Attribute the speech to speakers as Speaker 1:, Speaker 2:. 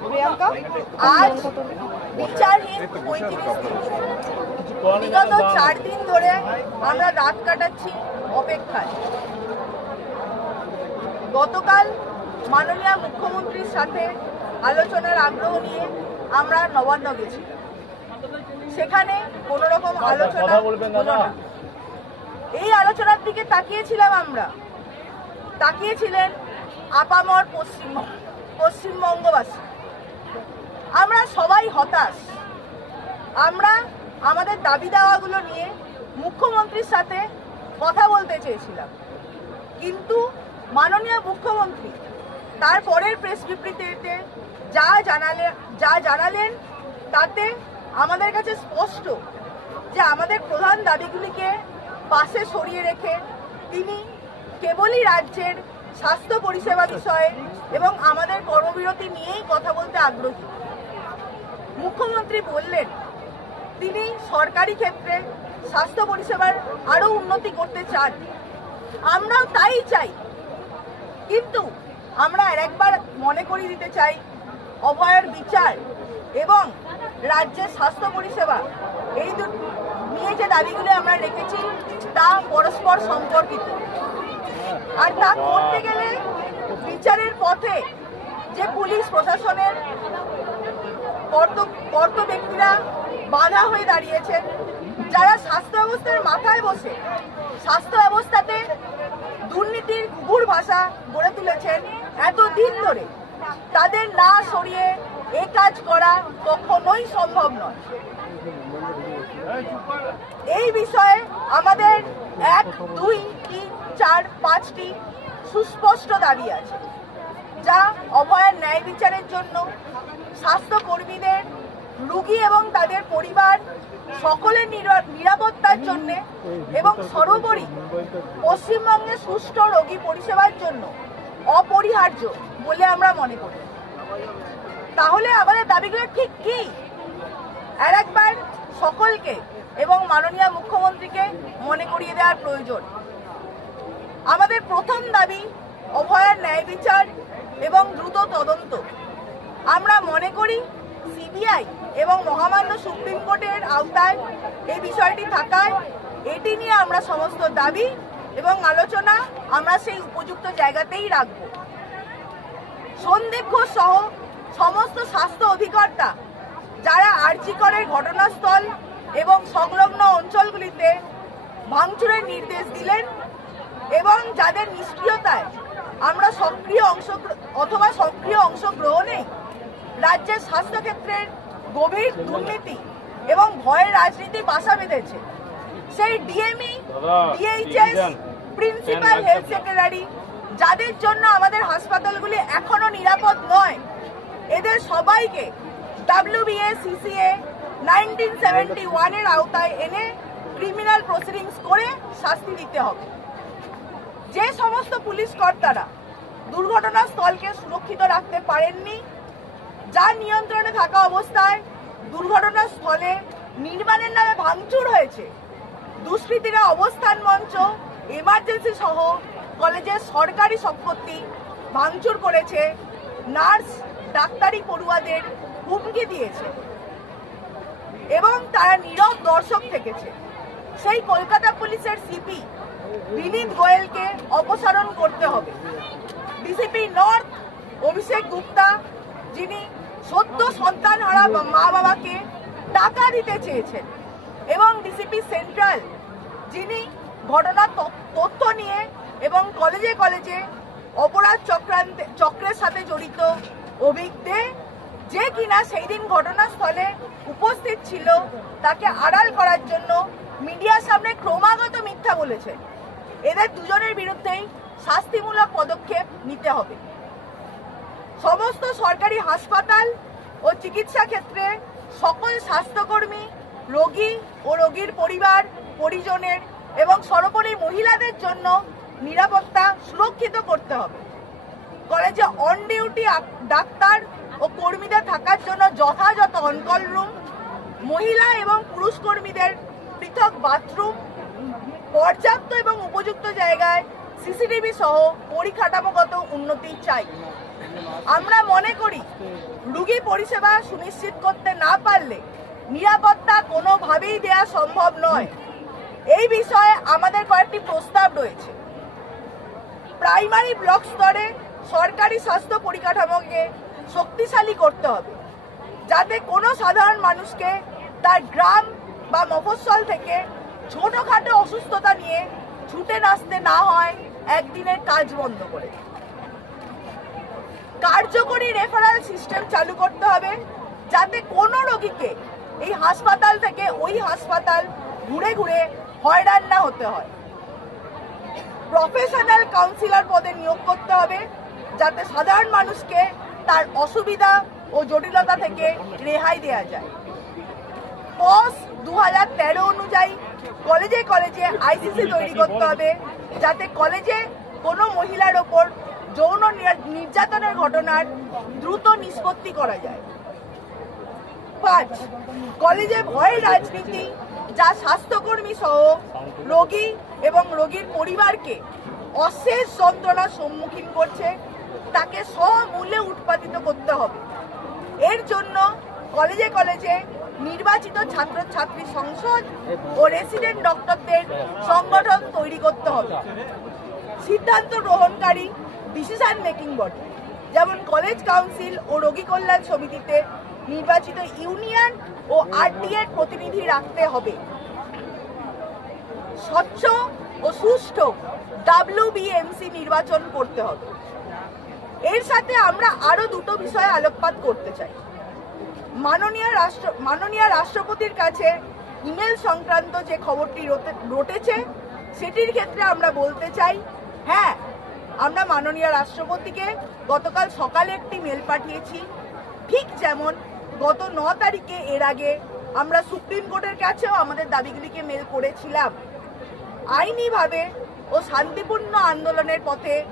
Speaker 1: প্রিয়াঙ্কা আজ বিচারহীন পঁয়ত্রিশ বিগত চার দিন ধরে আমরা রাত কাটাচ্ছি অপেক্ষায়। গতকাল মাননীয় মুখ্যমন্ত্রীর সাথে আলোচনার আগ্রহ নিয়ে আমরা নবান্ন গেছি। সেখানে কোনো রকম আলোচনা হলো না। এই আলোচনার দিকে তাকিয়েছিলাম আমরা। তাকিয়েছিলেন আপামর পশ্চিম পশ্চিমবঙ্গবাসী, আমরা সবাই হতাশ। আমরা আমাদের দাবি দাওয়াগুলো নিয়ে মুখ্যমন্ত্রীর সাথে কথা বলতে চেয়েছিলাম। কিন্তু মাননীয় মুখ্যমন্ত্রী তার পরের প্রেস বিবৃতিতে যা জানালে, যা জানালেন তাতে আমাদের কাছে স্পষ্ট যে আমাদের প্রধান দাবিগুলিকে পাশে সরিয়ে রেখে তিনি কেবলই রাজ্যের স্বাস্থ্য পরিষেবা বিষয়ে এবং আমাদের কর্মবিরতি নিয়েই কথা বলতে আগ্রহী। মুখ্যমন্ত্রী বললেন, তিনি সরকারি ক্ষেত্রে স্বাস্থ্য পরিষেবার আরও উন্নতি করতে চান। আমরাও তাই চাই। কিন্তু আমরা আর একবার মনে করিয়ে দিতে চাই, অভয়ের বিচার এবং রাজ্যের স্বাস্থ্য পরিষেবা, এই দু, নিয়ে যে দাবিগুলো আমরা রেখেছি তা পরস্পর সম্পর্কিত। আর তা করতে গেলে বিচারের পথে যে পুলিশ, প্রশাসনের কর্ত ব্যক্তিরা বাধা হয়ে দাঁড়িয়েছেন, যারা স্বাস্থ্য ব্যবস্থার মাথায় বসে স্বাস্থ্য ব্যবস্থাতে দুর্নীতির কুকুর ভাষা গড়ে তুলেছেন, এতদিন ধরে তাদের না সরিয়ে এ কাজ করা কখনোই সম্ভব নয়। এই বিষয়ে আমাদের এক, দুই, তিন, চার, পাঁচটি সুস্পষ্ট দাবি আছে, যা অভয়ের ন্যায় বিচারের জন্য স্বাস্থ্য কর্মীদের রুগী এবং তাদের পরিবার সকলের নিরা- নিরাপত্তার জন্য এবং সর্বোপরি পশ্চিমবঙ্গে সুষ্ঠু রোগী পরিষেবার জন্য অপরিহার্য বলে আমরা মনে করি। তাহলে আমাদের দাবিগুলো ঠিক কি? আর একবার সকলকে এবং মাননীয় মুখ্যমন্ত্রীকে মনে করিয়ে দেওয়ার প্রয়োজন। আমাদের প্রথম দাবি অভয়ার ন্যায় বিচার এবং দ্রুত তদন্ত। আমরা মনে করি সিবিআই এবং মহামান্য সুপ্রিম কোর্টের আওতায় এই বিষয়টি থাকায় এটি নিয়ে আমরা সমস্ত দাবি এবং আলোচনা আমরা সেই উপযুক্ত জায়গাতেই রাখব। সন্দীপ ঘোষ সহ সমস্ত স্বাস্থ্য অধিকর্তা যারা আর্জিকরের ঘটনাস্থল এবং সংলগ্ন অঞ্চলগুলিতে ভাঙচুরের নির্দেশ দিলেন এবং যাদের নিষ্ক্রিয়তায় আমরা সক্রিয় অংশ অথবা সক্রিয় অংশগ্রহণে রাজ্যের স্বাস্থ্যক্ষেত্রের গভীর দুর্নীতি এবং ভয়ের রাজনীতি বাসা বেঁধেছে। সেই DME DHS principal health secretary যাদের জন্য আমাদের হাসপাতালগুলি এখনও নিরাপদ নয় এদের সবাইকে ডাব্লিউবিএ সিসিএ নাইনটিন সেভেন্টি ওয়ানের আওতায় এনে ক্রিমিনাল প্রসিডিংস করে শাস্তি দিতে হবে। যে সমস্ত পুলিশ কর্তারা দুর্ঘটনাস্থলকে সুরক্ষিত রাখতে পারেননি, যার নিয়ন্ত্রণে থাকা অবস্থায় দুর্ঘটনাস্থলে নির্মাণের নামে ভাঙচুর হয়েছে, দুষ্কৃতীরা অবস্থান মঞ্চ এমার্জেন্সি সহ কলেজের সরকারি সম্পত্তি ভাঙচুর করেছে, নার্স ডাক্তারি পড়ুয়াদের হুমকি দিয়েছে এবং তারা নীরব দর্শক থেকেছে। সেই কলকাতা পুলিশের সিপি বিনীত গোয়েলকে অপসারণ করতে হবে। ডিসিপি নর্থ অভিষেক গুপ্তা, যিনি সদ্য সন্তান হারা মা বাবাকে টাকা দিতে চেয়েছেন এবং ডিসিপি সেন্ট্রাল যিনি ঘটনার তথ্য নিয়ে এবং কলেজে কলেজে অপরাধ চক্রান্তে, চক্রের সাথে জড়িত অভিজ্ঞ যে কিনা সেই দিন ঘটনাস্থলে উপস্থিত ছিল, তাকে আড়াল করার জন্য মিডিয়ার সামনে ক্রমাগত মিথ্যা বলেছে। এদের দুজনের বিরুদ্ধেই শাস্তিমূলক পদক্ষেপ নিতে হবে। সমস্ত সরকারি হাসপাতাল ও চিকিৎসা ক্ষেত্রে সকল স্বাস্থ্যকর্মী, রোগী ও রোগীর পরিবার, পরিজনের এবং সর্বোপরি মহিলাদের জন্য নিরাপত্তা সুরক্ষিত করতে হবে। কলেজে অন ডিউটি ডাক্তার ও কর্মীদের থাকার জন্য যথাযথ অনকল রুম মহিলা এবং পুরুষ কর্মীদের পৃথক বাথরুম পর্যাপ্ত এবং উপযুক্ত জায়গায় সিসিটিভি সহ পরিকাঠামোগত উন্নতি চাই। আমরা মনে করি, রুগী পরিষেবা সুনিশ্চিত করতে না পারলে নিরাপত্তা কোনোভাবেই দেওয়া সম্ভব নয়। এই বিষয়ে আমাদের কয়েকটি প্রস্তাব রয়েছে। প্রাইমারি ব্লক স্তরে সরকারি স্বাস্থ্য পরিকাঠামোকে শক্তিশালী করতে হবে। যাতে কোনো সাধারণ মানুষকে তার গ্রাম বা মফস্বল থেকে ছোটোখাটো অসুস্থতা নিয়ে ছুটে নাচতে না হয়, একদিনের কাজ বন্ধ করে কার্যকরী রেফারেল সিস্টেম চালু করতে হবে, যাতে কোনো রোগীকে এই হাসপাতাল থেকে ওই হাসপাতাল ঘুরে ঘুরে হয়রান না হতে হয়। প্রফেশনাল কাউন্সিলর পদে নিয়োগ করতে হবে যাতে সাধারণ মানুষকে তার অসুবিধা ও জটিলতা থেকে রেহাই দেওয়া যায়। পস দু হাজার তেরো অনুযায়ী কলেজে কলেজে আইসিসি তৈরি করতে হবে, যাতে কলেজে কোনো মহিলার ওপর যৌন নির- নির্যাতনের ঘটনার দ্রুত নিষ্পত্তি করা যায়। পাঁচ, কলেজে ভয়ের রাজনীতি, যা স্বাস্থ্যকর্মী সহ রোগী এবং রোগীর পরিবারকে অশেষ যন্ত্রণার সম্মুখীন করছে। তাকে সমূল্যে উৎপাদিত করতে হবে। এর জন্য কলেজে কলেজে নির্বাচিত ছাত্রছাত্রী সংসদ ও রেসিডেন্ট ডক্টরদের সংগঠন তৈরি করতে হবে। সিদ্ধান্ত গ্রহণকারী ডিসিশন মেকিং বডি যেমন কলেজ কাউন্সিল ও রোগী কল্যাণ সমিতিতে নির্বাচিত ইউনিয়ন ও আরটিএর প্রতিনিধি রাখতে হবে। স্বচ্ছ ও সুষ্ঠু ডাব্লিউবিএমসি নির্বাচন করতে হবে। এর সাথে আমরা আরও দুটো বিষয়ে আলোকপাত করতে চাই। মাননীয় রাষ্ট্র, মাননীয় রাষ্ট্রপতির কাছে ইমেল সংক্রান্ত যে খবরটি রটে- রটেছে, সেটির ক্ষেত্রে আমরা বলতে চাই হ্যাঁ আমরা মাননীয় রাষ্ট্রপতিকে গতকাল সকালে একটি মেল পাঠিয়েছি। ঠিক যেমন গত ন তারিখে এর আগে আমরা সুপ্রিম কোর্টের কাছেও আমাদের দাবিগুলিকে মেল করেছিলাম। আইনিভাবে ও শান্তিপূর্ণ আন্দোলনের পথে